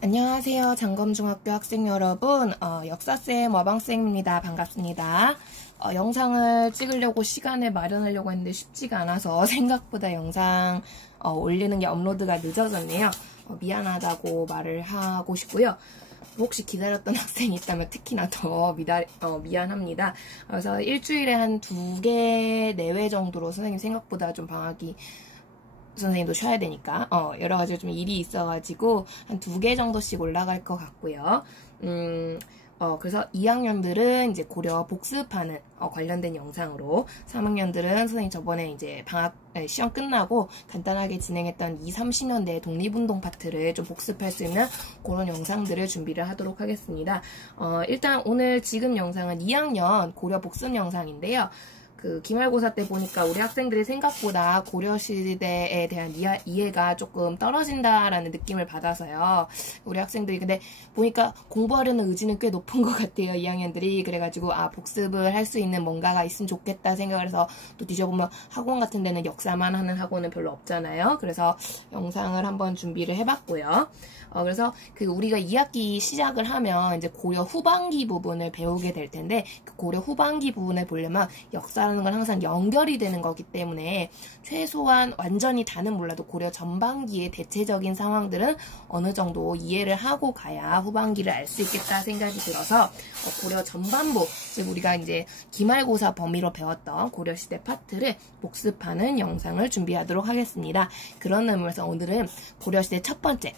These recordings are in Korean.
안녕하세요. 장검중학교 학생 여러분. 역사쌤, 어방쌤입니다. 반갑습니다. 영상을 찍으려고 시간을 마련하려고 했는데 쉽지가 않아서 생각보다 영상 올리는 게 업로드가 늦어졌네요. 미안하다고 말을 하고 싶고요. 혹시 기다렸던 학생이 있다면 특히나 더 미안합니다. 그래서 일주일에 한 2개 내외 정도로 선생님 생각보다 좀 방학이 선생님도 쉬어야 되니까 여러 가지 좀 일이 있어가지고 한 2개 정도씩 올라갈 것 같고요. 그래서 2학년들은 이제 고려 복습하는 관련된 영상으로, 3학년들은 선생님 저번에 이제 시험 끝나고 간단하게 진행했던 2, 30년대 독립운동 파트를 좀 복습할 수 있는 그런 영상들을 준비를 하도록 하겠습니다. 일단 오늘 지금 영상은 2학년 고려 복습 영상인데요. 기말고사 때 보니까 우리 학생들이 생각보다 고려시대에 대한 이해가 조금 떨어진다라는 느낌을 받아서요. 우리 학생들이 근데 보니까 공부하려는 의지는 꽤 높은 것 같아요. 2학년들이. 그래가지고 복습을 할 수 있는 뭔가가 있으면 좋겠다 생각을 해서, 또 뒤져보면 학원 같은 데는 역사만 하는 학원은 별로 없잖아요. 그래서 영상을 한번 준비를 해봤고요. 그래서 우리가 2학기 시작을 하면 이제 고려 후반기 부분을 배우게 될 텐데, 그 고려 후반기 부분을 보려면 역사라는 건 항상 연결이 되는 거기 때문에 최소한 완전히 다는 몰라도 고려 전반기의 대체적인 상황들은 어느 정도 이해를 하고 가야 후반기를 알 수 있겠다 생각이 들어서 고려 전반부, 즉 우리가 이제 기말고사 범위로 배웠던 고려시대 파트를 복습하는 영상을 준비하도록 하겠습니다. 그런 의미에서 오늘은 고려시대 첫 번째,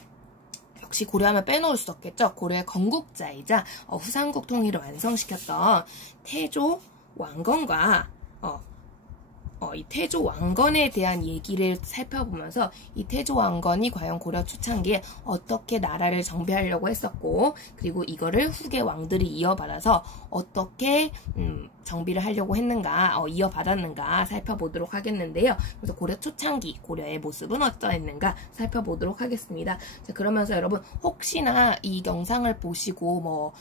역시 고려하면 빼놓을 수 없겠죠. 고려의 건국자이자 후삼국 통일을 완성시켰던 태조 왕건과 이 태조 왕건에 대한 얘기를 살펴보면서, 이 태조 왕건이 과연 고려 초창기에 어떻게 나라를 정비하려고 했었고, 그리고 이거를 후계 왕들이 이어받아서 어떻게 정비를 하려고 했는가, 이어받았는가 살펴보도록 하겠는데요. 그래서 고려 초창기 고려의 모습은 어떠했는가 살펴보도록 하겠습니다. 자, 그러면서 여러분 혹시나 이 영상을 보시고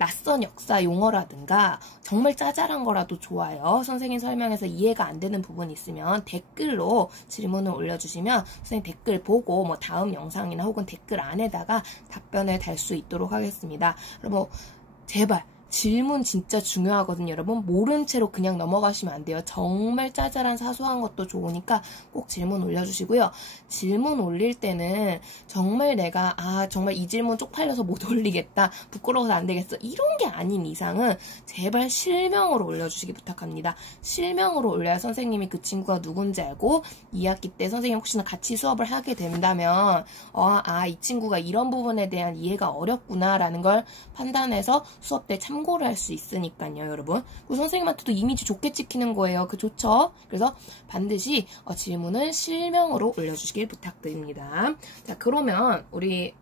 낯선 역사 용어라든가 정말 짜잘한 거라도 좋아요. 선생님 설명에서 이해가 안 되는 부분이 있으면 댓글로 질문을 올려주시면 선생님 댓글 보고 다음 영상이나 혹은 댓글 안에다가 답변을 달 수 있도록 하겠습니다. 여러분 제발 질문 진짜 중요하거든요. 여러분 모른 채로 그냥 넘어가시면 안 돼요. 정말 짜잘한 사소한 것도 좋으니까 꼭 질문 올려주시고요. 질문 올릴 때는 정말 내가 정말 이 질문 쪽팔려서 못 올리겠다, 부끄러워서 안 되겠어, 이런 게 아닌 이상은 제발 실명으로 올려주시기 부탁합니다. 실명으로 올려야 선생님이 그 친구가 누군지 알고 2학기 때 선생님 혹시나 같이 수업을 하게 된다면 이 친구가 이런 부분에 대한 이해가 어렵구나 라는 걸 판단해서 수업 때 참고를 할 수 있으니까요, 여러분. 그 선생님한테도 이미지 좋게 찍히는 거예요. 좋죠? 그래서 반드시 질문을 실명으로 올려주시길 부탁드립니다. 자, 그러면 우리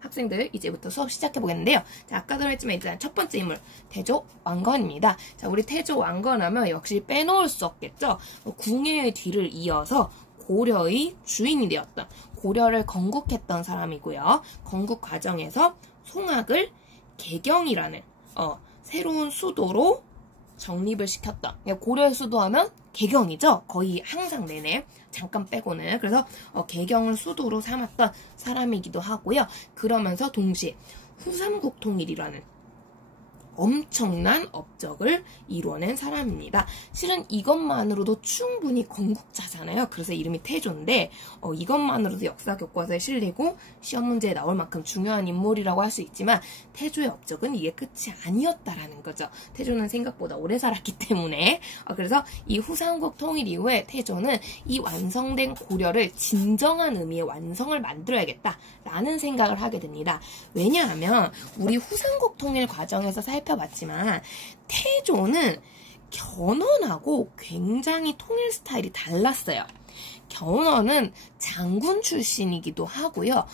학생들 이제부터 수업 시작해 보겠는데요. 자, 아까도 했지만 일단 첫 번째 인물 태조 왕건입니다. 자, 우리 태조 왕건 하면 역시 빼놓을 수 없겠죠. 궁예의 뒤를 이어서 고려의 주인이 되었던, 고려를 건국했던 사람이고요. 건국 과정에서 송악을 개경이라는 새로운 수도로 정립을 시켰던, 고려의 수도하면 개경이죠. 거의 항상 내내, 잠깐 빼고는. 그래서 개경을 수도로 삼았던 사람이기도 하고요. 그러면서 동시에 후삼국 통일이라는 엄청난 업적을 이루어낸 사람입니다. 실은 이것만으로도 충분히 건국자잖아요. 그래서 이름이 태조인데 이것만으로도 역사 교과서에 실리고 시험 문제에 나올 만큼 중요한 인물이라고 할 수 있지만, 태조의 업적은 이게 끝이 아니었다라는 거죠. 태조는 생각보다 오래 살았기 때문에. 그래서 이 후삼국 통일 이후에 태조는 이 완성된 고려를 진정한 의미의 완성을 만들어야겠다라는 생각을 하게 됩니다. 왜냐하면 우리 후삼국 통일 과정에서 살펴봤지만 태조는 견훤하고 굉장히 통일 스타일이 달랐어요. 견훤은 장군 출신이기도 하고요.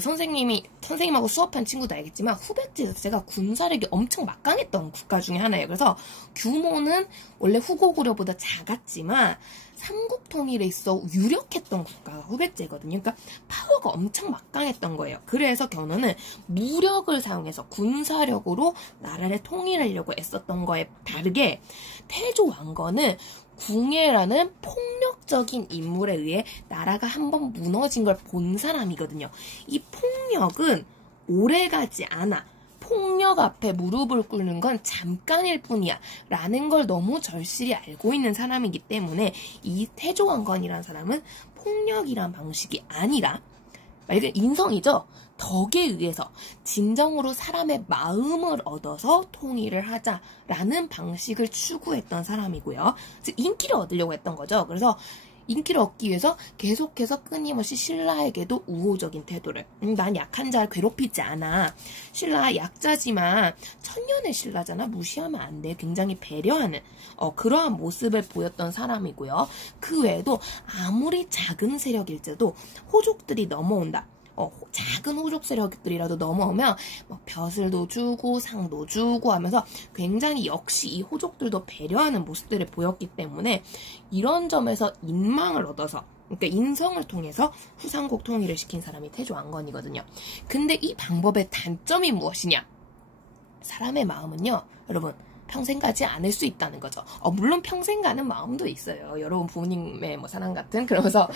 선생님하고 수업한 친구도 알겠지만 후백제 자체가 군사력이 엄청 막강했던 국가 중에 하나예요. 그래서 규모는 원래 후고구려보다 작았지만 삼국 통일에 있어 유력했던 국가가 후백제거든요. 그러니까 파워가 엄청 막강했던 거예요. 그래서 견훤은 무력을 사용해서 군사력으로 나라를 통일하려고 애썼던 거에 다르게 태조 왕건은 궁예라는 폭력적인 인물에 의해 나라가 한번 무너진 걸 본 사람이거든요. 이 폭력은 오래가지 않아. 폭력 앞에 무릎을 꿇는 건 잠깐일 뿐이야 라는 걸 너무 절실히 알고 있는 사람이기 때문에 이 태조왕건이라는 사람은 폭력이란 방식이 아니라 말 그대로 인성이죠. 덕에 의해서 진정으로 사람의 마음을 얻어서 통일을 하자라는 방식을 추구했던 사람이고요. 즉 인기를 얻으려고 했던 거죠. 그래서 인기를 얻기 위해서 계속해서 끊임없이 신라에게도 우호적인 태도를 난 약한 자를 괴롭히지 않아. 신라 약자지만 천년의 신라잖아. 무시하면 안 돼. 굉장히 배려하는 그러한 모습을 보였던 사람이고요. 그 외에도 아무리 작은 세력일지도 호족들이 넘어온다. 작은 호족 세력들이라도 넘어오면 벼슬도 주고 상도 주고 하면서 굉장히 역시 이 호족들도 배려하는 모습들을 보였기 때문에 이런 점에서 인망을 얻어서 그러니까 인성을 통해서 후삼국 통일을 시킨 사람이 태조왕건이거든요. 근데 이 방법의 단점이 무엇이냐? 사람의 마음은요, 여러분 평생 가지 않을 수 있다는 거죠. 물론 평생 가는 마음도 있어요. 여러분 부모님의 사랑 같은 그래서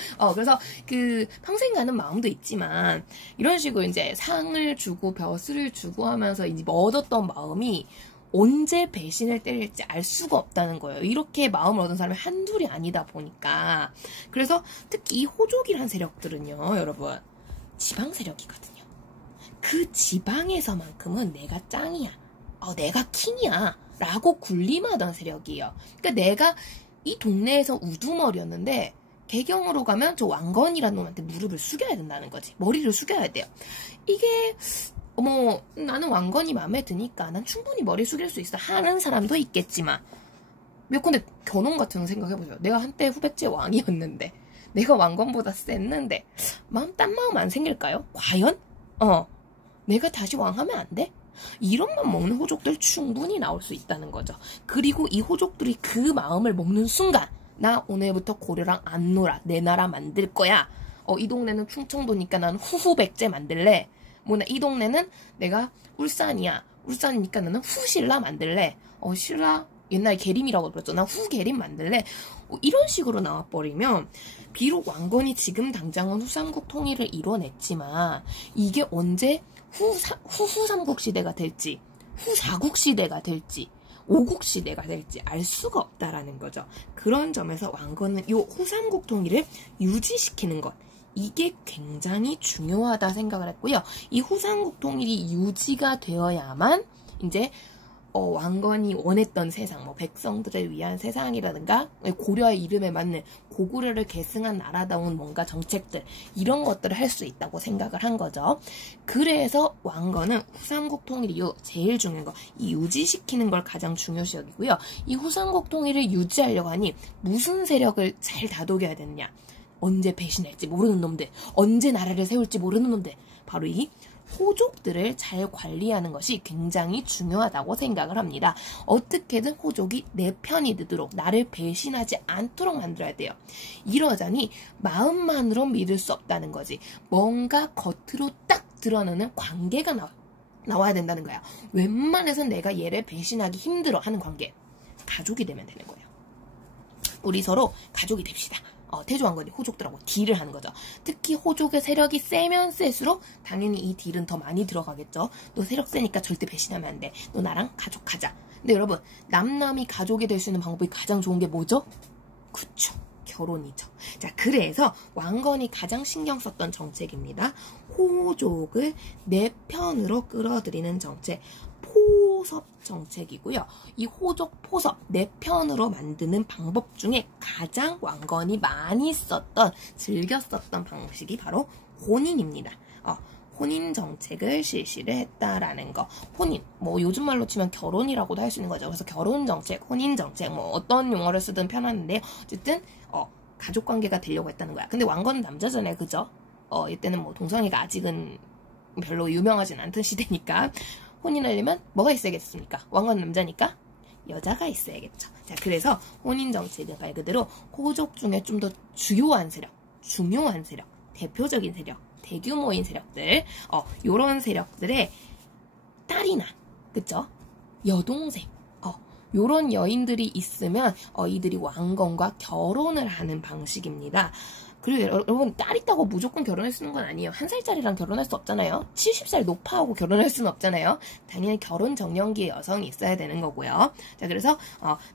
그 평생 가는 마음도 있지만 이런 식으로 이제 상을 주고 벼슬을 주고 하면서 이제 얻었던 마음이 언제 배신을 때릴지 알 수가 없다는 거예요. 이렇게 마음을 얻은 사람이 한둘이 아니다 보니까. 그래서 특히 이 호족이란 세력들은요, 여러분 지방 세력이거든요. 그 지방에서만큼은 내가 짱이야. 내가 킹이야. 라고 군림하던 세력이에요. 그러니까 내가 이 동네에서 우두머리였는데 개경으로 가면 저 왕건이라는 놈한테 무릎을 숙여야 된다는 거지. 머리를 숙여야 돼요. 이게 나는 왕건이 마음에 드니까 난 충분히 머리 숙일 수 있어 하는 사람도 있겠지만 근데 결혼 같은 거 생각해보세요. 내가 한때 후백제 왕이었는데 내가 왕건보다 셌는데 딴 마음 안 생길까요? 과연? 내가 다시 왕하면 안 돼? 이런 맘 먹는 호족들 충분히 나올 수 있다는 거죠. 그리고 이 호족들이 그 마음을 먹는 순간 나 오늘부터 고려랑 안 놀아. 내 나라 만들 거야. 이 동네는 충청도니까 난 후후백제 만들래. 이 동네는 내가 울산이야. 울산이니까 나는 후신라 만들래. 신라 옛날에 계림이라고 그랬죠. 난 후계림 만들래. 이런 식으로 나와버리면 비록 왕건이 지금 당장은 후삼국 통일을 이뤄냈지만 이게 언제 후삼국 시대가 될지, 후사국 시대가 될지, 오국 시대가 될지 알 수가 없다라는 거죠. 그런 점에서 왕건은 이 후삼국 통일을 유지시키는 것, 이게 굉장히 중요하다 생각을 했고요. 이 후삼국 통일이 유지가 되어야만 이제 왕건이 원했던 세상, 백성들을 위한 세상이라든가 고려의 이름에 맞는 고구려를 계승한 나라다운 뭔가 정책들 이런 것들을 할 수 있다고 생각을 한 거죠. 그래서 왕건은 후삼국 통일 이후 제일 중요한 거, 이 유지시키는 걸 가장 중요시 여기고요. 이 후삼국 통일을 유지하려고 하니 무슨 세력을 잘 다독여야 되느냐? 언제 배신할지 모르는 놈들, 언제 나라를 세울지 모르는 놈들, 바로 이 호족들을 잘 관리하는 것이 굉장히 중요하다고 생각을 합니다. 어떻게든 호족이 내 편이 되도록 나를 배신하지 않도록 만들어야 돼요. 이러자니 마음만으로 믿을 수 없다는 거지. 뭔가 겉으로 딱 드러나는 관계가 나와야 된다는 거야. 웬만해선 내가 얘를 배신하기 힘들어 하는 관계. 가족이 되면 되는 거예요. 우리 서로 가족이 됩시다. 태조왕건이 호족들하고 딜을 하는 거죠. 특히 호족의 세력이 세면 셀수록 당연히 이 딜은 더 많이 들어가겠죠. 너 세력 세니까 절대 배신하면 안 돼. 너 나랑 가족하자. 근데 여러분, 남남이 가족이 될 수 있는 방법이 가장 좋은 게 뭐죠? 그쵸. 결혼이죠. 자, 그래서 왕건이 가장 신경 썼던 정책입니다. 호족을 내 편으로 끌어들이는 정책. 포섭 정책이고요. 이 호족 포섭 내 편으로 만드는 방법 중에 가장 왕건이 많이 썼던, 즐겨 썼던 방식이 바로 혼인입니다. 혼인 정책을 실시를 했다라는 거. 혼인, 요즘 말로 치면 결혼이라고도 할 수 있는 거죠. 그래서 결혼 정책, 혼인 정책, 어떤 용어를 쓰든 편한데 어쨌든 가족 관계가 되려고 했다는 거야. 근데 왕건은 남자잖아요, 그죠? 이때는 동성애가 아직은 별로 유명하진 않던 시대니까. 혼인하려면 뭐가 있어야겠습니까? 왕건 남자니까 여자가 있어야겠죠. 자, 그래서 혼인 정책은 말 그대로 호족 중에 좀 더 주요한 세력, 중요한 세력, 대표적인 세력, 대규모인 세력들, 요런 세력들의 딸이나, 그쵸? 여동생, 요런 여인들이 있으면 이들이 왕건과 결혼을 하는 방식입니다. 그리고 여러분 딸 있다고 무조건 결혼할 수 있는 건 아니에요. 1살짜리랑 결혼할 수 없잖아요. 70살 노파하고 결혼할 수는 없잖아요. 당연히 결혼 정년기의 여성이 있어야 되는 거고요. 자, 그래서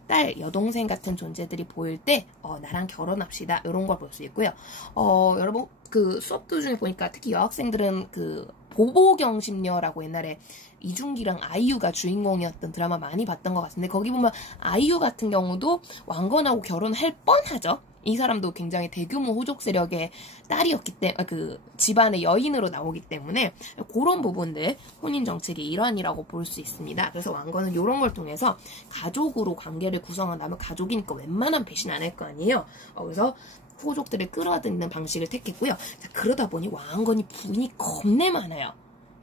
딸, 여동생 같은 존재들이 보일 때 나랑 결혼합시다 이런 걸 볼 수 있고요. 여러분 그 수업 도중에 보니까 특히 여학생들은 그 보보경심녀라고 옛날에 이준기랑 아이유가 주인공이었던 드라마 많이 봤던 것 같은데 거기 보면 아이유 같은 경우도 왕건하고 결혼할 뻔하죠. 이 사람도 굉장히 대규모 호족 세력의 딸이었기 때문에 그 집안의 여인으로 나오기 때문에 그런 부분들 혼인 정책의 일환이라고 볼 수 있습니다. 그래서 왕건은 이런 걸 통해서 가족으로 관계를 구성한다면 가족이니까 웬만한 배신 안 할 거 아니에요. 그래서 호족들을 끌어들이는 방식을 택했고요. 자, 그러다 보니 왕건이 부인이 겁내 많아요.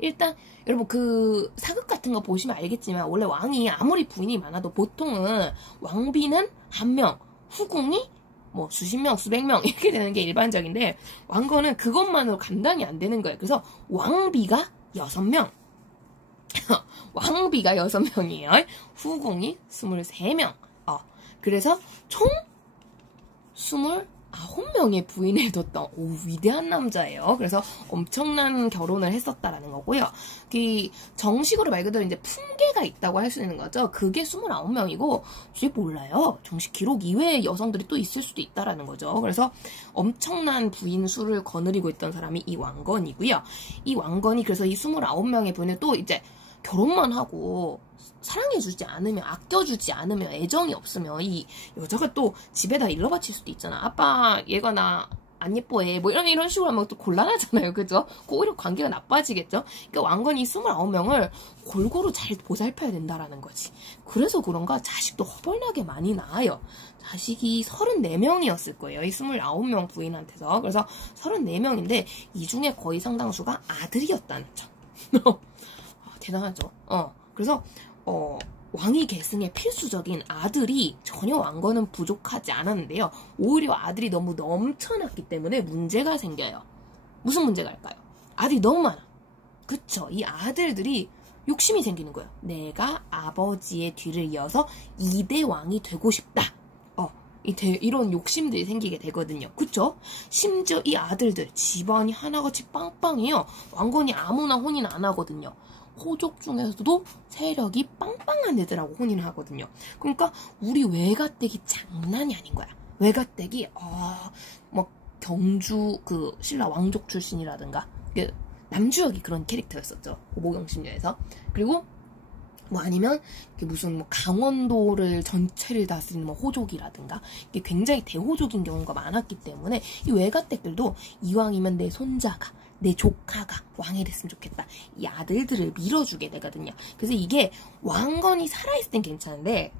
일단 여러분 그 사극 같은 거 보시면 알겠지만 원래 왕이 아무리 부인이 많아도 보통은 왕비는 한 명, 후궁이 뭐 수십 명, 수백 명 이렇게 되는 게 일반적인데 왕건은 그것만으로 감당이 안 되는 거예요. 그래서 왕비가 6명 왕비가 6명이에요. 후궁이 23명 그래서 총 29명의 부인을 뒀던 위대한 남자예요. 그래서 엄청난 결혼을 했었다라는 거고요. 그 정식으로 말 그대로 이제 풍계가 있다고 할 수 있는 거죠. 그게 29명이고 쟤 몰라요. 정식 기록 이외의 여성들이 또 있을 수도 있다라는 거죠. 그래서 엄청난 부인 수를 거느리고 있던 사람이 이 왕건이고요. 이 왕건이 그래서 이 29명의 부인을 또 이제 결혼만 하고 사랑해주지 않으면, 아껴주지 않으면, 애정이 없으면 이 여자가 또 집에다 일러 바칠 수도 있잖아. 아빠 얘가 나 안 예뻐해 뭐 이런 식으로 하면 또 곤란하잖아요. 그죠? 오히려 관계가 나빠지겠죠. 그러니까 왕건이 29명을 골고루 잘 보살펴야 된다라는 거지. 그래서 그런가 자식도 허벌나게 많이 낳아요. 자식이 34명이었을 거예요. 이 29명 부인한테서. 그래서 34명인데 이 중에 거의 상당수가 아들이었다는 점. 대단하죠. 그래서 왕위 계승의 필수적인 아들이 전혀 왕건은 부족하지 않았는데요. 오히려 아들이 너무 넘쳐났기 때문에 문제가 생겨요. 무슨 문제가 할까요? 아들이 너무 많아. 그쵸? 이 아들들이 욕심이 생기는 거예요. 내가 아버지의 뒤를 이어서 2대 왕이 되고 싶다. 이런 욕심들이 생기게 되거든요. 그쵸? 심지어 이 아들들 집안이 하나같이 빵빵해요. 왕건이 아무나 혼인 안 하거든요. 호족 중에서도 세력이 빵빵한 애들하고 혼인을 하거든요. 그러니까 우리 외가댁이 장난이 아닌 거야. 외가댁이 뭐 경주 그 신라 왕족 출신이라든가 남주역이 그런 캐릭터였었죠. 보보경심녀에서. 그리고 뭐 아니면 무슨 뭐 강원도를 전체를 다스리는 뭐 호족이라든가 이게 굉장히 대호족인 경우가 많았기 때문에 이 외가댁들도 이왕이면 내 손자가 내 조카가 왕이 됐으면 좋겠다. 이 아들들을 밀어주게 되거든요. 그래서 이게 왕건이 살아있을 땐 괜찮은데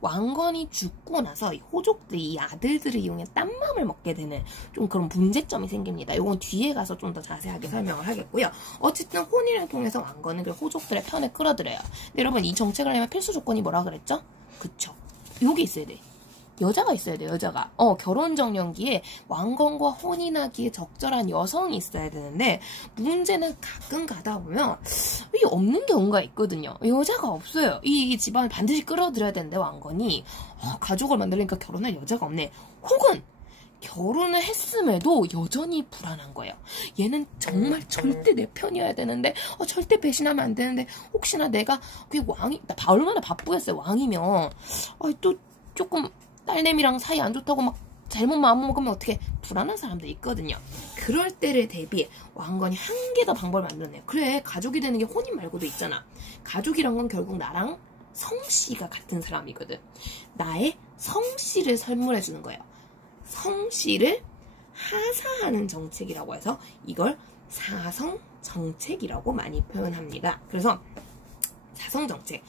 왕건이 죽고 나서 이 호족들이 이 아들들을 이용해 딴맘을 먹게 되는 좀 그런 문제점이 생깁니다. 이건 뒤에 가서 좀 더 자세하게 설명을 하겠고요. 어쨌든 혼인을 통해서 왕건은 그 호족들의 편에 끌어들여요. 근데 여러분 이 정책을 하려면 필수 조건이 뭐라 그랬죠? 그쵸. 요게 있어야 돼. 여자가 있어야 돼요, 여자가. 결혼 정년기에 왕건과 혼인하기에 적절한 여성이 있어야 되는데, 문제는 가끔 가다 보면, 이게 없는 경우가 있거든요. 여자가 없어요. 이 집안을 반드시 끌어들여야 되는데, 왕건이. 가족을 만들려니까 결혼할 여자가 없네. 혹은, 결혼을 했음에도 여전히 불안한 거예요. 얘는 정말 절대 내 편이어야 되는데, 절대 배신하면 안 되는데, 혹시나 내가, 얼마나 바쁘겠어요, 왕이면. 또 조금, 딸내미랑 사이 안 좋다고 막 잘못 마음 먹으면 어떻게 불안한 사람들 있거든요. 그럴 때를 대비해 왕건이 한 개 더 방법을 만들었네요. 그래, 가족이 되는 게 혼인 말고도 있잖아. 가족이란 건 결국 나랑 성씨가 같은 사람이거든. 나의 성씨를 선물해 주는 거예요. 성씨를 하사하는 정책이라고 해서 이걸 사성 정책이라고 많이 표현합니다. 그래서 사성 정책,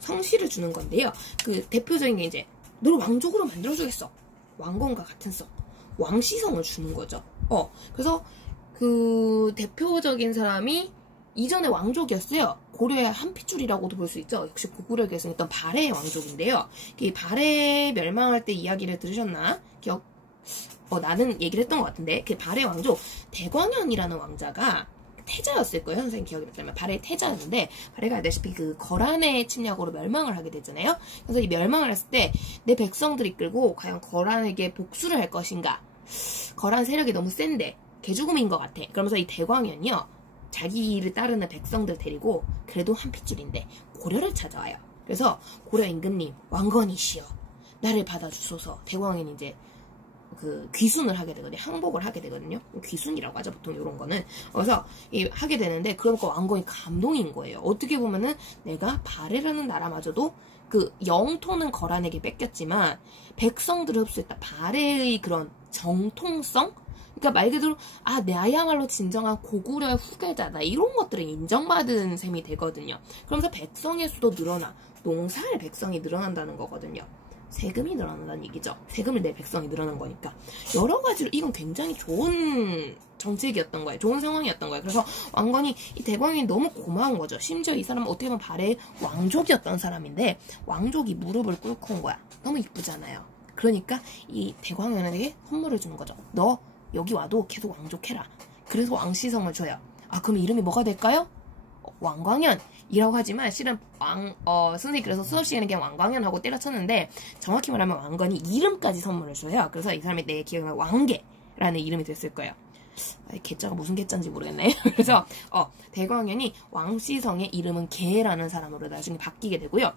성씨를 주는 건데요. 그 대표적인 게 이제 너를 왕족으로 만들어주겠어. 왕건과 같은 성. 왕시성을 주는 거죠. 그래서 그 대표적인 사람이 이전에 왕족이었어요. 고려의 한 핏줄이라고도 볼 수 있죠. 역시 고구려에 계승했던 발해의 왕족인데요. 이 발해 멸망할 때 이야기를 들으셨나? 나는 얘기를 했던 것 같은데 그 발해 왕족 대광현이라는 왕자가 태자였을 거예요. 선생님 기억이 나면 발해의 태자였는데 발해가 알다시피 그 거란의 침략으로 멸망을 하게 되잖아요. 그래서 이 멸망을 했을 때 내 백성들 이끌고 과연 거란에게 복수를 할 것인가? 거란 세력이 너무 센데 개죽음인 것 같아. 그러면서 이 대광현이요. 자기를 따르는 백성들 데리고 그래도 한 핏줄인데 고려를 찾아와요. 그래서 고려 임금님 왕건이시여 나를 받아주소서. 대광현이 이제 그 귀순을 하게 되거든요. 항복을 하게 되거든요. 귀순이라고 하죠. 보통 이런 거는. 그래서 하게 되는데 그러니까 왕건이 감동인 거예요. 어떻게 보면은 내가 발해라는 나라마저도 그 영토는 거란에게 뺏겼지만 백성들을 흡수했다. 발해의 그런 정통성? 그러니까 말 그대로 나야말로 진정한 고구려의 후계자다. 이런 것들을 인정받은 셈이 되거든요. 그러면서 백성의 수도 늘어나. 농사할 백성이 늘어난다는 거거든요. 세금이 늘어난다는 얘기죠. 세금을 내 백성이 늘어난 거니까. 여러 가지로 이건 굉장히 좋은 정책이었던 거예요. 좋은 상황이었던 거예요. 그래서 왕건이 이 대광현이 너무 고마운 거죠. 심지어 이 사람은 어떻게 보면 발해의 왕족이었던 사람인데 왕족이 무릎을 꿇고 온 거야. 너무 이쁘잖아요. 그러니까 이 대광현에게 선물을 주는 거죠. 너 여기 와도 계속 왕족해라. 그래서 왕시성을 줘요. 그럼 이름이 뭐가 될까요? 왕광현이라고 하지만 실은 선생님이 그래서 수업 시간에 그냥 왕광현하고 때려쳤는데 정확히 말하면 왕건이 이름까지 선물을 줘요. 그래서 이 사람이 내 기억에 왕계라는 이름이 됐을 거예요. 개자가 무슨 개자인지 모르겠네. 그래서 대광현이 왕시성의 이름은 계라는 사람으로 나중에 바뀌게 되고요.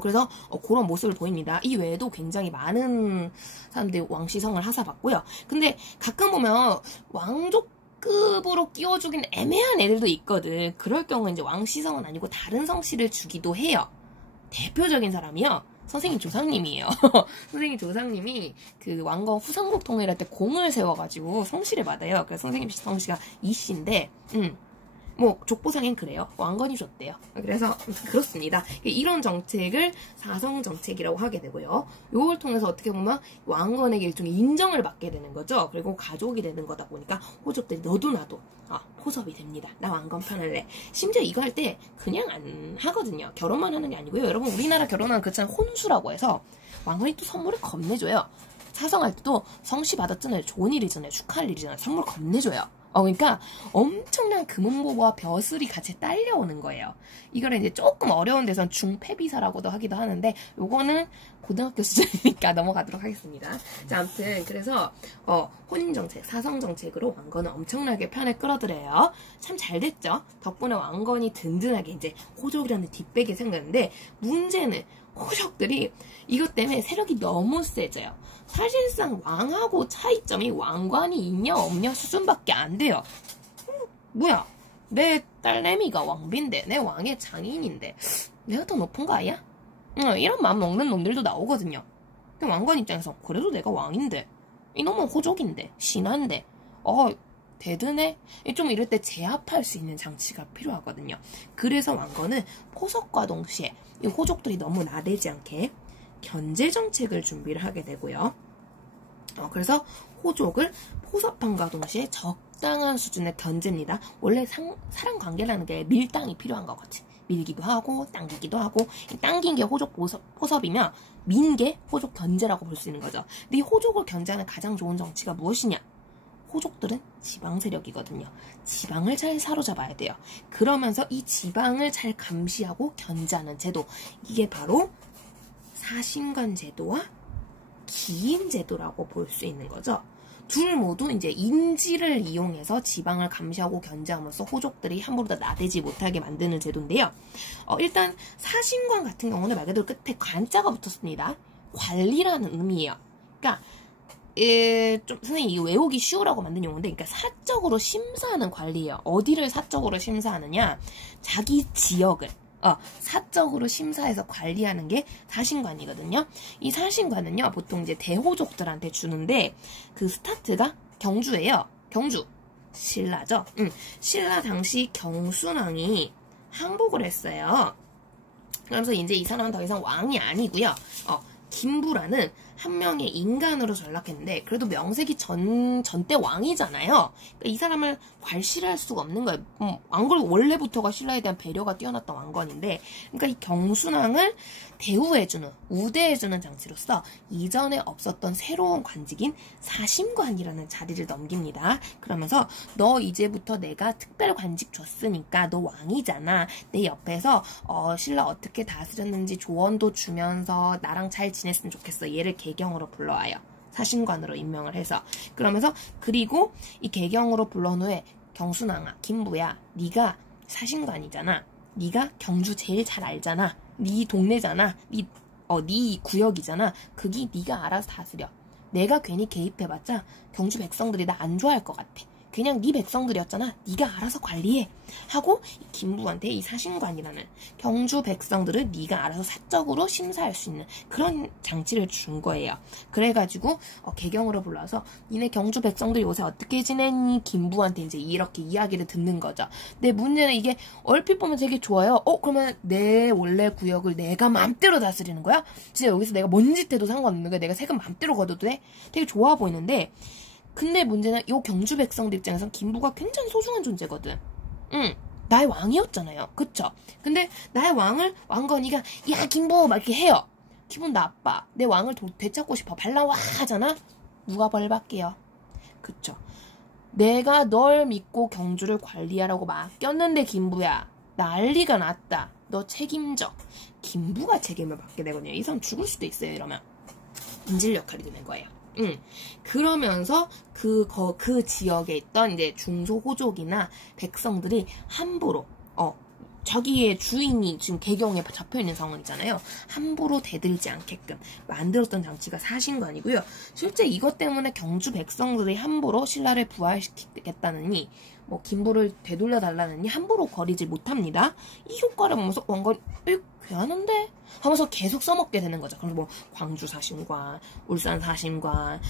그래서 그런 모습을 보입니다. 이 외에도 굉장히 많은 사람들이 왕시성을 하사받고요. 근데 가끔 보면 왕족급으로 끼워주긴 애매한 애들도 있거든. 그럴 경우는 이제 왕시성은 아니고 다른 성씨를 주기도 해요. 대표적인 사람이요. 선생님 조상님이에요. 선생님 조상님이 그 왕건 후삼국 통일할 때 공을 세워가지고 성씨를 받아요. 그래서 선생님 성씨가 이씨인데, 뭐 족보상엔 그래요. 왕건이 줬대요. 그래서 그렇습니다. 이런 정책을 사성정책이라고 하게 되고요. 이걸 통해서 어떻게 보면 왕건에게 일종의 인정을 받게 되는 거죠. 그리고 가족이 되는 거다 보니까 호족들이 너도 나도 포섭이 됩니다. 나 왕건 편할래. 심지어 이거 할 때 그냥 안 하거든요. 결혼만 하는 게 아니고요. 여러분 우리나라 결혼은 그렇잖아요. 혼수라고 해서 왕건이 또 선물을 겁내줘요. 사성할 때도 성씨 받았잖아요. 좋은 일이잖아요. 축하할 일이잖아요. 선물 겁내줘요. 그러니까 엄청난 금은보와 벼슬이 같이 딸려오는 거예요. 이거를 이제 조금 어려운 데선 중패비사라고도 하기도 하는데 요거는 고등학교 수준이니까 넘어가도록 하겠습니다. 자, 아무튼 그래서 혼인정책, 사성정책으로 왕건은 엄청나게 편에 끌어들여요. 참 잘 됐죠. 덕분에 왕건이 든든하게 이제 호족이라는 뒷배기 생겼는데 문제는 호족들이 이것 때문에 세력이 너무 세져요. 사실상 왕하고 차이점이 왕관이 있냐 없냐 수준밖에 안 돼요. 뭐야? 내 딸내미가 왕비인데 내 왕의 장인인데 내가 더 높은 거 아니야? 이런 마음 먹는 놈들도 나오거든요. 근데 왕관 입장에서 그래도 내가 왕인데 이놈은 호족인데 신한데 대드네? 좀 이럴 때 제압할 수 있는 장치가 필요하거든요. 그래서 왕건은 포섭과 동시에 이 호족들이 너무 나대지 않게 견제 정책을 준비를 하게 되고요. 그래서 호족을 포섭함과 동시에 적당한 수준의 견제입니다. 원래 사랑 관계라는 게 밀당이 필요한 거거든. 밀기도 하고 당기기도 하고 당긴 게 호족 포섭이면 민 게 호족 견제라고 볼 수 있는 거죠. 근데 이 호족을 견제하는 가장 좋은 정치가 무엇이냐? 호족들은 지방 세력이거든요. 지방을 잘 사로잡아야 돼요. 그러면서 이 지방을 잘 감시하고 견제하는 제도, 이게 바로 사신관 제도와 기임 제도라고 볼 수 있는 거죠. 둘 모두 이제 인지를 이용해서 지방을 감시하고 견제하면서 호족들이 함부로 다 나대지 못하게 만드는 제도인데요. 일단 사신관 같은 경우는 말 그대로 끝에 관자가 붙었습니다. 관리라는 의미예요. 그러니까 좀 선생님 이거 외우기 쉬우라고 만든 용어인데, 그러니까 사적으로 심사하는 관리예요. 어디를 사적으로 심사하느냐? 자기 지역을 사적으로 심사해서 관리하는 게 사신관이거든요. 이 사신관은요, 보통 이제 대호족들한테 주는데, 그 스타트가 경주예요. 경주. 신라죠. 신라 당시 경순왕이 항복을 했어요. 그러면서 이제 이 사람은 더 이상 왕이 아니고요. 김부라는 한 명의 인간으로 전락했는데 그래도 명색이 전때 왕이잖아요. 그러니까 이 사람을 괄시할 수가 없는 거예요. 왕건 원래부터가 신라에 대한 배려가 뛰어났던 왕건인데 그러니까 이 경순왕을 대우해주는 우대해주는 장치로서 이전에 없었던 새로운 관직인 사심관이라는 자리를 넘깁니다. 그러면서 너 이제부터 내가 특별 관직 줬으니까 너 왕이잖아. 내 옆에서 신라 어떻게 다스렸는지 조언도 주면서 나랑 잘 지냈으면 좋겠어. 얘를 개경으로 불러와요. 사신관으로 임명을 해서. 그러면서 그리고 이 개경으로 불러온 후에 경순왕아, 김부야, 네가 사신관이잖아. 네가 경주 제일 잘 알잖아. 네 동네잖아. 네 구역이잖아. 그게 네가 알아서 다스려. 내가 괜히 개입해봤자 경주 백성들이 나 안 좋아할 것 같아. 그냥 네 백성들이었잖아. 네가 알아서 관리해. 하고 김부한테 이 사신관이라는 경주 백성들을 네가 알아서 사적으로 심사할 수 있는 그런 장치를 준 거예요. 그래가지고 개경으로 불러서 니네 경주 백성들 요새 어떻게 지냈니? 김부한테 이제 이렇게 이야기를 듣는 거죠. 근데 문제는 이게 얼핏 보면 되게 좋아요. 그러면 내 원래 구역을 내가 맘대로 다스리는 거야? 진짜 여기서 내가 뭔 짓 해도 상관없는 거야? 내가 세금 맘대로 걷어도 돼? 되게 좋아 보이는데 근데 문제는 요 경주 백성들 입장에선 김부가 굉장히 소중한 존재거든. 나의 왕이었잖아요. 그쵸? 근데 나의 왕건이가 야 김부 막 이렇게 해요. 기분 나빠. 내 왕을 되찾고 싶어. 발라와 하잖아. 누가 벌 받게요? 그쵸? 내가 널 믿고 경주를 관리하라고 맡겼는데 김부야. 난리가 났다. 너 책임져. 김부가 책임을 받게 되거든요. 이 사람 죽을 수도 있어요. 이러면. 인질 역할이 되는 거예요. 그러면서 그 지역에 있던 이제 중소호족이나 백성들이 함부로 자기의 주인이 지금 개경에 잡혀있는 상황이잖아요. 함부로 대들지 않게끔 만들었던 장치가 사신관이고요. 실제 이것 때문에 경주 백성들이 함부로 신라를 부활시키겠다느니 김부를 되돌려달라느니 함부로 거리지 못합니다. 이 효과를 보면서 왕건이 괜찮은데? 하면서 계속 써먹게 되는 거죠. 그럼 광주 사신관, 울산 사신관,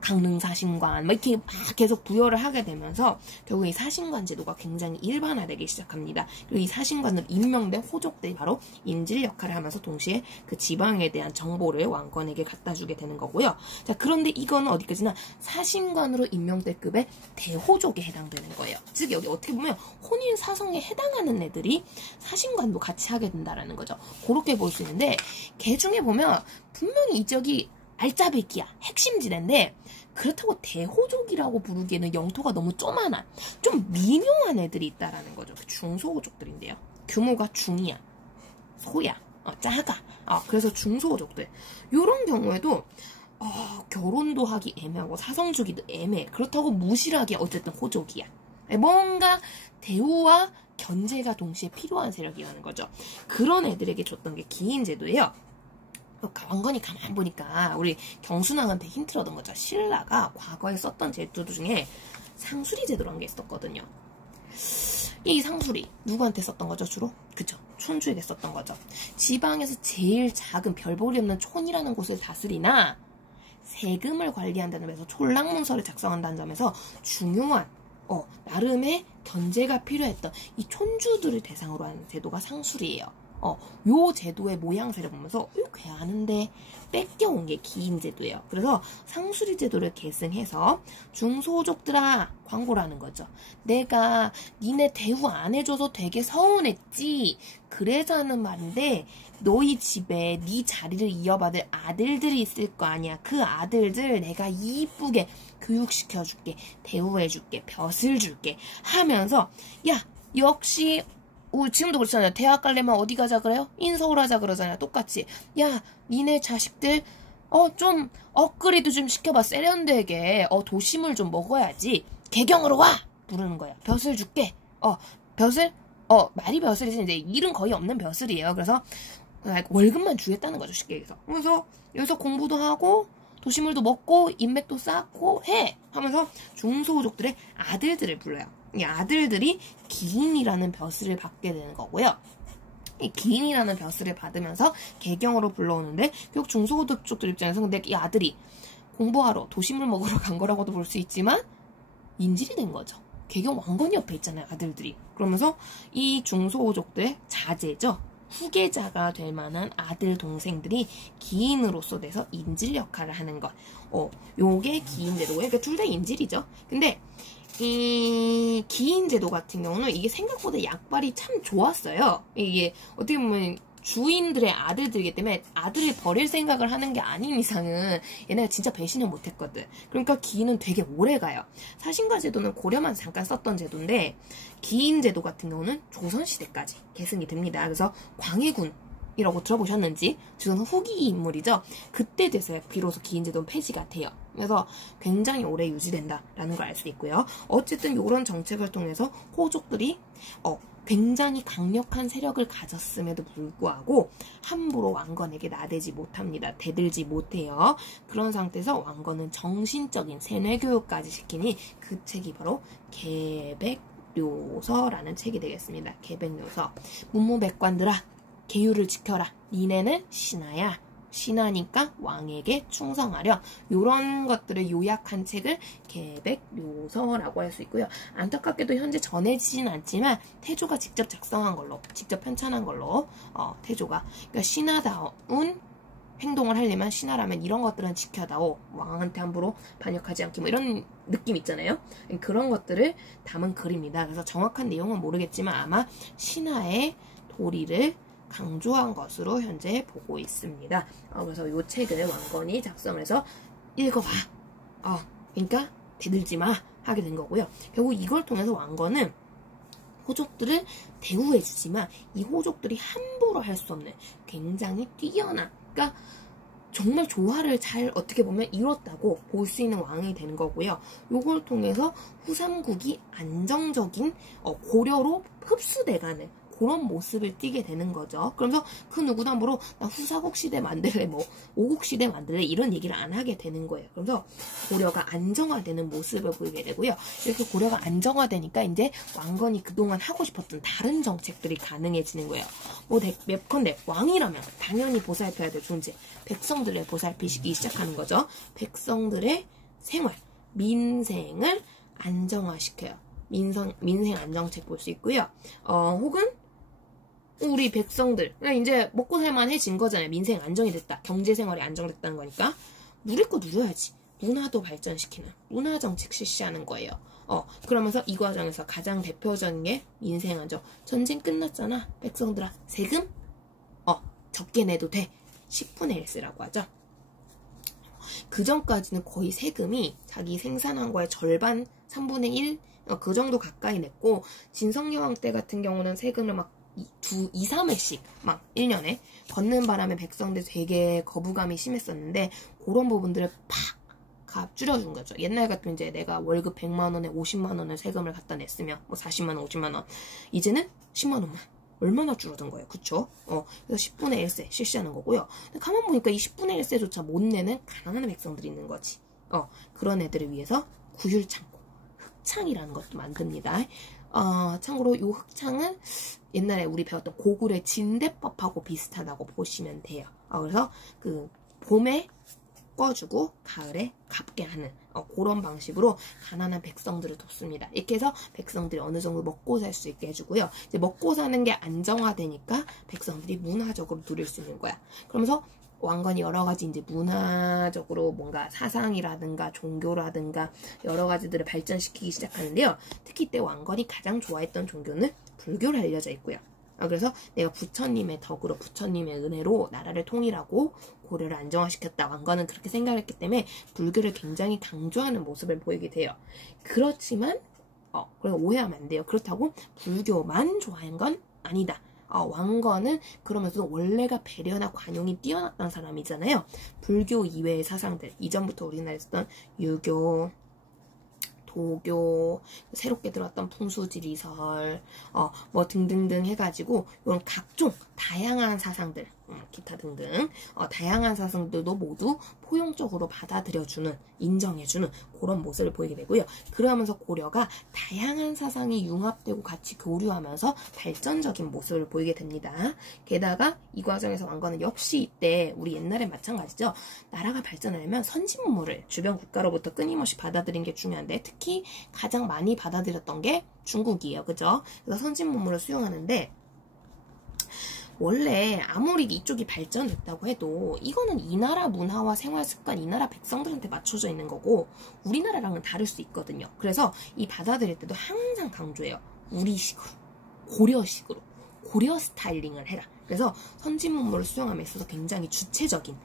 강릉 사신관 이렇게 막 계속 부여를 하게 되면서 결국 이 사신관 제도가 굉장히 일반화되기 시작합니다. 그리고 이 사신관으로 임명된 호족들이 바로 인질 역할을 하면서 동시에 그 지방에 대한 정보를 왕건에게 갖다 주게 되는 거고요. 자, 그런데 이거는 어디까지나 사신관으로 임명될 급의 대호족에 해당되는 거예요. 즉 여기 어떻게 보면 혼인 사성에 해당하는 애들이 사신관도 같이 하게 된다라는 거죠. 그렇게 볼 수 있는데 걔 중에 보면 분명히 이쪽이 알짜배기야. 핵심지대인데 그렇다고 대호족이라고 부르기에는 영토가 너무 쪼만한 좀 미묘한 애들이 있다라는 거죠. 중소호족들인데요. 규모가 중이야. 소야. 작아. 그래서 중소호족들. 요런 경우에도 결혼도 하기 애매하고 사성주기도 애매해. 그렇다고 무실하게 어쨌든 호족이야. 뭔가 대우와 견제가 동시에 필요한 세력이라는 거죠. 그런 애들에게 줬던 게 기인제도예요. 왕건이 가만 보니까 우리 경순왕한테 힌트를 얻은 거죠. 신라가 과거에 썼던 제도 중에 상수리 제도라는 게 있었거든요. 이 상수리 누구한테 썼던 거죠? 주로? 그쵸. 촌주에게 썼던 거죠. 지방에서 제일 작은 별볼이 없는 촌이라는 곳을 다스리나 세금을 관리한다는 점에서 촌락문서를 작성한다는 점에서 중요한 나름의 견제가 필요했던 이 촌주들을 대상으로 하는 제도가 상술이에요. 요 제도의 모양새를 보면서 괜찮은데 뺏겨온 게 기인제도예요. 그래서 상수리 제도를 계승해서 중소족들아 광고를 하는 거죠. 내가 니네 대우 안 해줘서 되게 서운했지. 그래서 하는 말인데 너희 집에 네 자리를 이어받을 아들들이 있을 거 아니야. 그 아들들 내가 이쁘게 교육시켜줄게. 대우해줄게. 벼슬 줄게. 하면서 야 역시 지금도 그렇잖아요. 대학 가려면 어디 가자 그래요? 인서울 하자 그러잖아요. 똑같이. 야, 니네 자식들, 좀, 업그레이드 좀 시켜봐. 세련되게. 도심을 좀 먹어야지. 개경으로 와! 부르는 거야. 벼슬 줄게. 벼슬? 말이 벼슬이지. 이제 일은 거의 없는 벼슬이에요. 그래서, 월급만 주겠다는 거죠. 쉽게 얘기해서. 그래서, 여기서 공부도 하고, 도시물도 먹고, 인맥도 쌓고, 해! 하면서 중소족들의 아들들을 불러요. 이 아들들이 기인이라는 벼슬을 받게 되는 거고요. 이 기인이라는 벼슬을 받으면서 개경으로 불러오는데 결국 중소호족들 입장에서 근데 이 아들이 공부하러 도심을 먹으러 간 거라고도 볼 수 있지만 인질이 된 거죠. 개경 왕건이 옆에 있잖아요. 아들들이. 그러면서 이 중소호족들의 자제죠. 후계자가 될 만한 아들, 동생들이 기인으로서 돼서 인질 역할을 하는 것. 요게 기인제도고요. 그러니까 둘 다 인질이죠. 근데 이 기인제도 같은 경우는 이게 생각보다 약발이 참 좋았어요. 이게 어떻게 보면 주인들의 아들들이기 때문에 아들을 버릴 생각을 하는 게 아닌 이상은 얘네가 진짜 배신을 못했거든. 그러니까 기인은 되게 오래 가요. 사신과 제도는 고려만 잠깐 썼던 제도인데 기인 제도 같은 경우는 조선시대까지 계승이 됩니다. 그래서 광해군이라고 들어보셨는지 조선 후기 인물이죠. 그때 돼서 비로소 기인 제도는 폐지가 돼요. 그래서 굉장히 오래 유지된다라는 걸 알 수 있고요. 어쨌든 이런 정책을 통해서 호족들이 굉장히 강력한 세력을 가졌음에도 불구하고 함부로 왕건에게 나대지 못합니다. 대들지 못해요. 그런 상태에서 왕건은 정신적인 세뇌교육까지 시키니 그 책이 바로 계백료서라는 책이 되겠습니다. 계백료서. 문무백관들아, 계율을 지켜라. 니네는 신하야. 신하니까 왕에게 충성하려. 이런 것들을 요약한 책을 계백료서라고 할 수 있고요. 안타깝게도 현재 전해지진 않지만 태조가 직접 작성한 걸로, 직접 편찬한 걸로 태조가. 그러니까 신하다운 행동을 하려면 신하라면 이런 것들은 지켜다오. 왕한테 함부로 반역하지 않기 뭐 이런 느낌 있잖아요. 그런 것들을 담은 글입니다. 그래서 정확한 내용은 모르겠지만 아마 신하의 도리를 강조한 것으로 현재 보고 있습니다. 그래서 이 책을 왕건이 작성을 해서 읽어봐. 그러니까 대들지 마 하게 된 거고요. 결국 이걸 통해서 왕건은 호족들을 대우해주지만 이 호족들이 함부로 할 수 없는 굉장히 뛰어난, 그러니까 정말 조화를 잘 어떻게 보면 이뤘다고 볼 수 있는 왕이 되는 거고요. 요걸 통해서 후삼국이 안정적인 고려로 흡수돼가는 그런 모습을 띠게 되는 거죠. 그러면서 그 누구도 함부로 나 후사국 시대 만들래, 뭐 오국 시대 만들래 이런 얘기를 안 하게 되는 거예요. 그래서 고려가 안정화되는 모습을 보이게 되고요. 이렇게 고려가 안정화되니까 이제 왕건이 그동안 하고 싶었던 다른 정책들이 가능해지는 거예요. 뭐 맵컨대 왕이라면 당연히 보살펴야 될 존재, 백성들을 보살피시기 시작하는 거죠. 백성들의 생활, 민생을 안정화시켜요. 민생 안정책 볼 수 있고요. 혹은 우리 백성들 이제 먹고 살만해진 거잖아요. 민생 안정이 됐다. 경제생활이 안정됐다는 거니까 누릴 거 누려야지. 문화도 발전시키는 문화정책 실시하는 거예요. 그러면서 이 과정에서 가장 대표적인 게 민생 안정. 전쟁 끝났잖아. 백성들아 세금 적게 내도 돼. 10분의 1세라고 하죠. 그 전까지는 거의 세금이 자기 생산한 거의 절반 3분의 1 그 정도 가까이 냈고 진성여왕 때 같은 경우는 세금을 막 2, 3회씩 막 1년에 걷는 바람에 백성들 되게 거부감이 심했었는데 그런 부분들을 팍 값 줄여준 거죠. 옛날 같으면 이제 내가 월급 100만 원에 50만 원을 세금을 갖다 냈으면 뭐 40만 원, 50만 원 이제는 10만 원만 얼마나 줄어든 거예요. 그쵸? 그래서 10분의 1세 실시하는 거고요. 근데 가만 보니까 이 10분의 1세조차 못 내는 가난한 백성들이 있는 거지. 그런 애들을 위해서 구휼창고, 흑창이라는 것도 만듭니다. 참고로 이 흑창은 옛날에 우리 배웠던 고구려 진대법하고 비슷하다고 보시면 돼요. 그래서 그 봄에 꺼주고 가을에 갚게 하는 그런 방식으로 가난한 백성들을 돕습니다. 이렇게 해서 백성들이 어느 정도 먹고 살 수 있게 해주고요. 이제 먹고 사는 게 안정화되니까 백성들이 문화적으로 누릴 수 있는 거야. 그러면서 왕건이 여러 가지 이제 문화적으로 뭔가 사상이라든가 종교라든가 여러 가지들을 발전시키기 시작하는데요. 특히 이때 왕건이 가장 좋아했던 종교는 불교로 알려져 있고요. 그래서 내가 부처님의 덕으로 부처님의 은혜로 나라를 통일하고 고려를 안정화시켰다. 왕건은 그렇게 생각했기 때문에 불교를 굉장히 강조하는 모습을 보이게 돼요. 그렇지만 그래서 오해하면 안 돼요. 그렇다고 불교만 좋아한 건 아니다. 왕건은 그러면서도 원래가 배려나 관용이 뛰어났던 사람이잖아요. 불교 이외의 사상들, 이전부터 우리나라에 있었던 유교, 도교, 새롭게 들어왔던 풍수지리설, 뭐 등등등 해가지고 이런 각종 다양한 사상들, 기타 등등 다양한 사상들도 모두 포용적으로 받아들여주는, 인정해주는 그런 모습을 보이게 되고요. 그러면서 고려가 다양한 사상이 융합되고 같이 교류하면서 발전적인 모습을 보이게 됩니다. 게다가 이 과정에서 왕건은 역시 이때 우리 옛날에 마찬가지죠. 나라가 발전하려면 선진문물을 주변 국가로부터 끊임없이 받아들이는 게 중요한데 특히 가장 많이 받아들였던 게 중국이에요. 그죠? 그래서 선진문물을 수용하는데 원래 아무리 이쪽이 발전됐다고 해도 이거는 이 나라 문화와 생활 습관, 이 나라 백성들한테 맞춰져 있는 거고 우리나라랑은 다를 수 있거든요. 그래서 이 받아들일 때도 항상 강조해요. 우리식으로, 고려식으로, 고려 스타일링을 해라. 그래서 선진 문물을 수용함에 있어서 굉장히 주체적인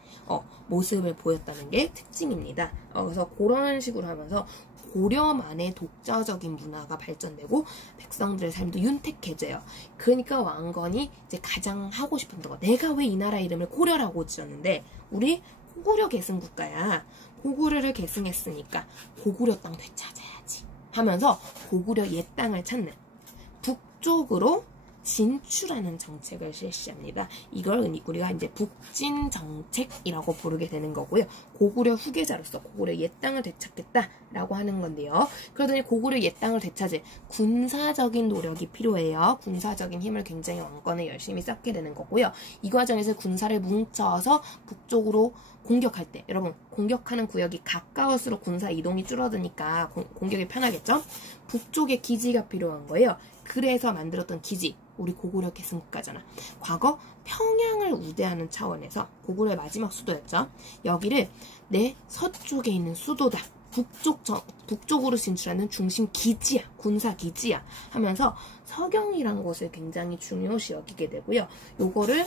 모습을 보였다는 게 특징입니다. 그래서 그런 식으로 하면서 고려만의 독자적인 문화가 발전되고 백성들의 삶도 윤택해져요. 그러니까 왕건이 이제 가장 하고 싶었던 거, 내가 왜 이 나라 이름을 고려라고 지었는데 우리 고구려 계승국가야. 고구려를 계승했으니까 고구려 땅 되찾아야지 하면서 고구려 옛 땅을 찾는 북쪽으로 진출하는 정책을 실시합니다. 이걸 우리가 이제 북진 정책이라고 부르게 되는 거고요. 고구려 후계자로서 고구려 옛 땅을 되찾겠다라고 하는 건데요. 그러더니 고구려 옛 땅을 되찾을 군사적인 노력이 필요해요. 군사적인 힘을 굉장히 왕건에 열심히 쌓게 되는 거고요. 이 과정에서 군사를 뭉쳐서 북쪽으로 공격할 때, 여러분 공격하는 구역이 가까울수록 군사 이동이 줄어드니까 공격이 편하겠죠? 북쪽에 기지가 필요한 거예요. 그래서 만들었던 기지, 우리 고구려 계승국가잖아. 과거 평양을 우대하는 차원에서 고구려의 마지막 수도였죠. 여기를 내 서쪽에 있는 수도다. 북쪽으로 진출하는 중심 기지야. 군사 기지야. 하면서 서경이라는 곳을 굉장히 중요시 여기게 되고요. 요거를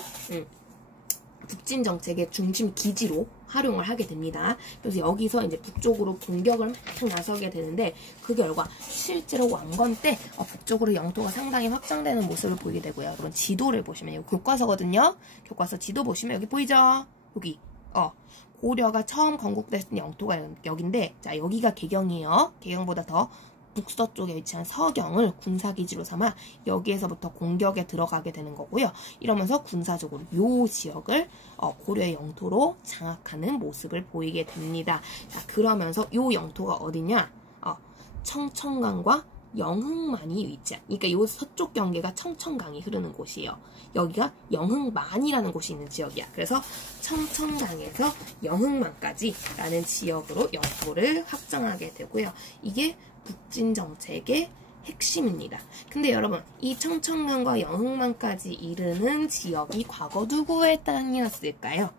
북진 정책의 중심 기지로 활용을 하게 됩니다. 그래서 여기서 이제 북쪽으로 공격을 막 나서게 되는데 그 결과 실제로 왕건 때 북쪽으로 영토가 상당히 확장되는 모습을 보이게 되고요. 여러분 지도를 보시면 여기 교과서거든요. 교과서 지도 보시면 여기 보이죠? 여기 고려가 처음 건국됐던 영토가 여긴데 자 여기가 개경이에요. 개경보다 더 북서쪽에 위치한 서경을 군사기지로 삼아 여기에서부터 공격에 들어가게 되는 거고요. 이러면서 군사적으로 요 지역을 고려의 영토로 장악하는 모습을 보이게 됩니다. 자, 그러면서 요 영토가 어디냐? 청천강과 영흥만이 위치한, 그러니까 요 서쪽 경계가 청천강이 흐르는 곳이에요. 여기가 영흥만이라는 곳이 있는 지역이야. 그래서 청천강에서 영흥만까지 라는 지역으로 영토를 확장하게 되고요. 이게 북진 정책의 핵심입니다. 근데 여러분 이 청천강과 영흥만까지 이르는 지역이 과거 누구의 땅이었을까요?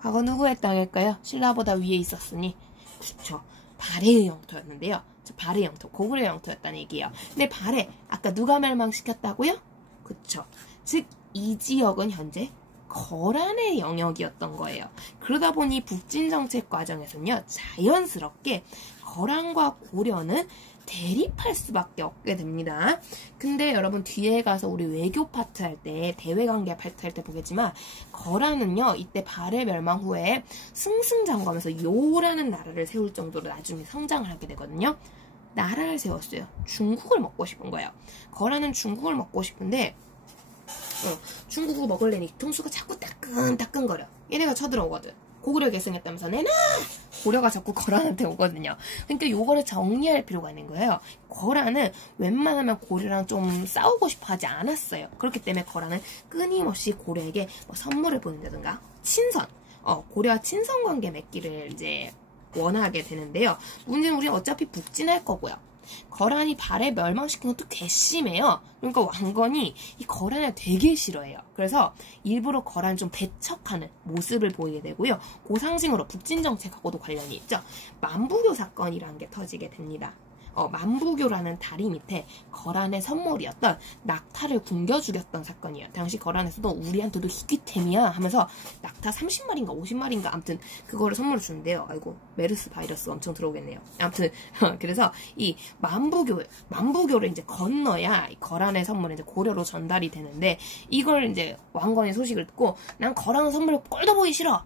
과거 누구의 땅일까요? 신라보다 위에 있었으니 그쵸, 발해의 영토였는데요. 발해 영토, 고구려 영토였다는 얘기예요. 근데 발해 아까 누가 멸망시켰다고요? 그쵸. 즉 이 지역은 현재 거란의 영역이었던 거예요. 그러다 보니 북진정책 과정에서는요, 자연스럽게 거란과 고려는 대립할 수밖에 없게 됩니다. 근데 여러분 뒤에 가서 우리 외교 파트 할 때, 대외관계 파트 할 때 보겠지만 거란은요, 이때 발해 멸망 후에 승승장구하면서 요라는 나라를 세울 정도로 나중에 성장을 하게 되거든요. 나라를 세웠어요. 중국을 먹고 싶은 거예요. 거란은 중국을 먹고 싶은데 중국을 먹으려니 등수가 자꾸 따끔따끔거려. 얘네가 쳐들어오거든. 고구려 계승했다면서 내놔! 고려가 자꾸 거란한테 오거든요. 그러니까 요거를 정리할 필요가 있는 거예요. 거란은 웬만하면 고려랑 좀 싸우고 싶어 하지 않았어요. 그렇기 때문에 거란은 끊임없이 고려에게 선물을 보낸다든가 친선, 고려와 친선 관계 맺기를 이제 원하게 되는데요. 문제는 우리 어차피 북진할 거고요. 거란이 발해 멸망시킨 것도 괘씸해요. 그러니까 왕건이 이 거란을 되게 싫어해요. 그래서 일부러 거란 좀 배척하는 모습을 보이게 되고요. 그 상징으로 북진 정책하고도 관련이 있죠. 만부교 사건이라는 게 터지게 됩니다. 만부교라는 다리 밑에 거란의 선물이었던 낙타를 굶겨 죽였던 사건이에요. 당시 거란에서도 우리한테도 희귀템이야 하면서 낙타 30마리인가 50마리인가 아무튼 그거를 선물을 주는데요. 아이고 메르스 바이러스 엄청 들어오겠네요. 아무튼 그래서 이 만부교를 이제 건너야 거란의 선물이 이제 고려로 전달이 되는데 이걸 이제 왕건의 소식을 듣고 난 거란 선물을 꼴도 보기 싫어.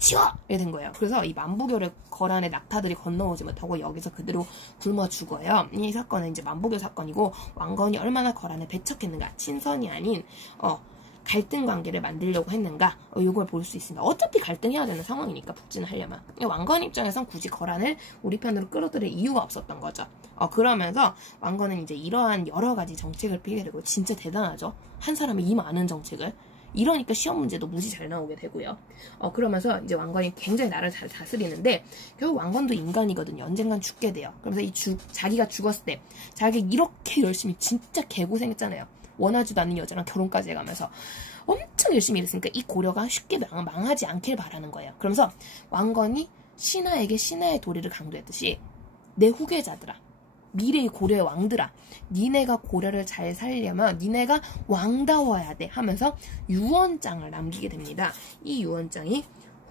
치워! 이렇게 된 거예요. 그래서 이 만부교를 거란의 낙타들이 건너오지 못하고 여기서 그대로 굶어 죽어요. 이 사건은 이제 만부교 사건이고 왕건이 얼마나 거란을 배척했는가, 친선이 아닌 갈등 관계를 만들려고 했는가, 이걸 볼 수 있습니다. 어차피 갈등해야 되는 상황이니까 북진을 하려면 왕건 입장에선 굳이 거란을 우리 편으로 끌어들일 이유가 없었던 거죠. 그러면서 왕건은 이제 이러한 여러 가지 정책을 피게 되고 진짜 대단하죠. 한 사람이 이 많은 정책을. 이러니까 시험 문제도 무지 잘 나오게 되고요. 그러면서 이제 왕건이 굉장히 나라를 잘 다스리는데 결국 왕건도 인간이거든요. 언젠간 죽게 돼요. 그러면서 자기가 죽었을 때 자기가 이렇게 열심히 진짜 개고생했잖아요. 원하지도 않는 여자랑 결혼까지 해가면서 엄청 열심히 일했으니까 이 고려가 쉽게 망하지 않길 바라는 거예요. 그러면서 왕건이 신하에게 신하의 도리를 강조했듯이 내 후계자들아, 미래의 고려의 왕들아, 니네가 고려를 잘 살려면 니네가 왕다워야 돼 하면서 유언장을 남기게 됩니다. 이 유언장이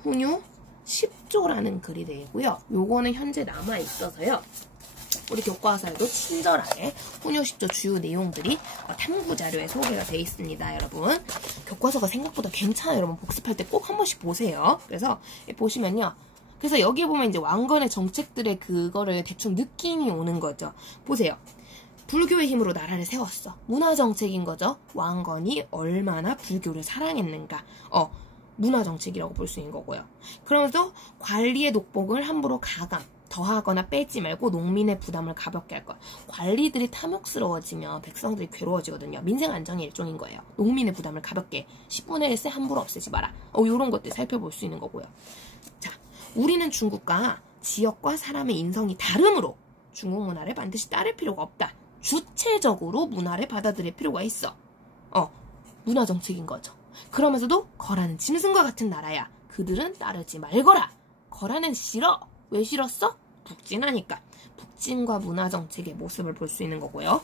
훈유 10조라는 글이 되고요. 요거는 현재 남아있어서요. 우리 교과서에도 친절하게 훈유 10조 주요 내용들이 탐구 자료에 소개가 되어 있습니다. 여러분, 교과서가 생각보다 괜찮아요. 여러분, 복습할 때 꼭 한 번씩 보세요. 그래서 보시면요. 그래서 여기에 보면 이제 왕건의 정책들의 그거를 대충 느낌이 오는 거죠. 보세요. 불교의 힘으로 나라를 세웠어. 문화정책인 거죠. 왕건이 얼마나 불교를 사랑했는가. 문화정책이라고 볼 수 있는 거고요. 그러면서 관리의 독복을 함부로 가감, 더하거나 빼지 말고 농민의 부담을 가볍게 할 것. 관리들이 탐욕스러워지면 백성들이 괴로워지거든요. 민생 안정의 일종인 거예요. 농민의 부담을 가볍게 10분의 1세 함부로 없애지 마라. 이런 것들 살펴볼 수 있는 거고요. 자, 우리는 중국과 지역과 사람의 인성이 다르므로 중국 문화를 반드시 따를 필요가 없다. 주체적으로 문화를 받아들일 필요가 있어. 문화정책인 거죠. 그러면서도 거라는 짐승과 같은 나라야. 그들은 따르지 말거라. 거라는 싫어. 왜 싫었어? 북진하니까. 북진과 문화정책의 모습을 볼 수 있는 거고요.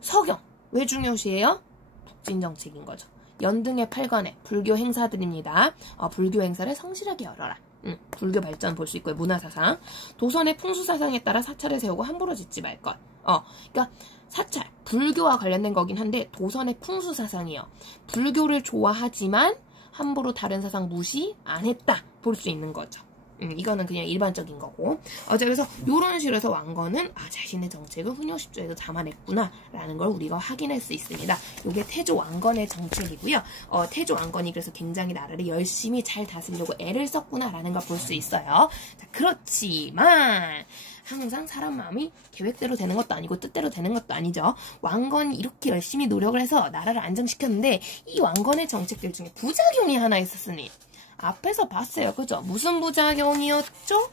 서경. 왜 중요시해요? 북진정책인 거죠. 연등의 8관에 불교 행사들입니다. 불교 행사를 성실하게 열어라. 불교 발전 볼 수 있고요. 문화사상. 도선의 풍수사상에 따라 사찰을 세우고 함부로 짓지 말 것. 그러니까 사찰, 불교와 관련된 거긴 한데 도선의 풍수사상이요. 불교를 좋아하지만 함부로 다른 사상 무시 안 했다. 볼 수 있는 거죠. 이거는 그냥 일반적인 거고. 그래서 이런 식으로 해서 왕건은 자신의 정책을 훈요 10조에도 담아냈구나 라는 걸 우리가 확인할 수 있습니다. 이게 태조 왕건의 정책이고요. 태조 왕건이 그래서 굉장히 나라를 열심히 잘 다스리려고 애를 썼구나 라는 걸 볼 수 있어요. 자, 그렇지만 항상 사람 마음이 계획대로 되는 것도 아니고 뜻대로 되는 것도 아니죠. 왕건이 이렇게 열심히 노력을 해서 나라를 안정시켰는데 이 왕건의 정책들 중에 부작용이 하나 있었으니 앞에서 봤어요. 그죠? 무슨 부작용이었죠?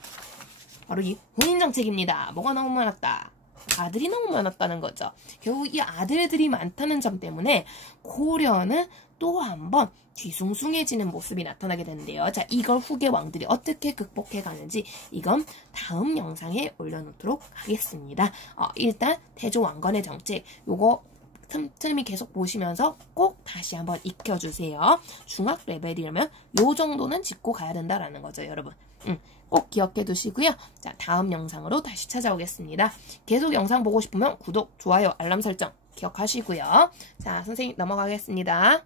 바로 이 혼인정책입니다. 뭐가 너무 많았다. 아들이 너무 많았다는 거죠. 결국 이 아들들이 많다는 점 때문에 고려는 또 한 번 뒤숭숭해지는 모습이 나타나게 되는데요. 자, 이걸 후계 왕들이 어떻게 극복해 가는지 이건 다음 영상에 올려놓도록 하겠습니다. 일단 태조 왕건의 정책 요거 틈틈이 계속 보시면서 꼭 다시 한번 익혀주세요. 중학 레벨이라면 요 정도는 짚고 가야 된다라는 거죠, 여러분. 꼭 기억해 두시고요. 자, 다음 영상으로 다시 찾아오겠습니다. 계속 영상 보고 싶으면 구독, 좋아요, 알람 설정 기억하시고요. 자, 선생님 넘어가겠습니다.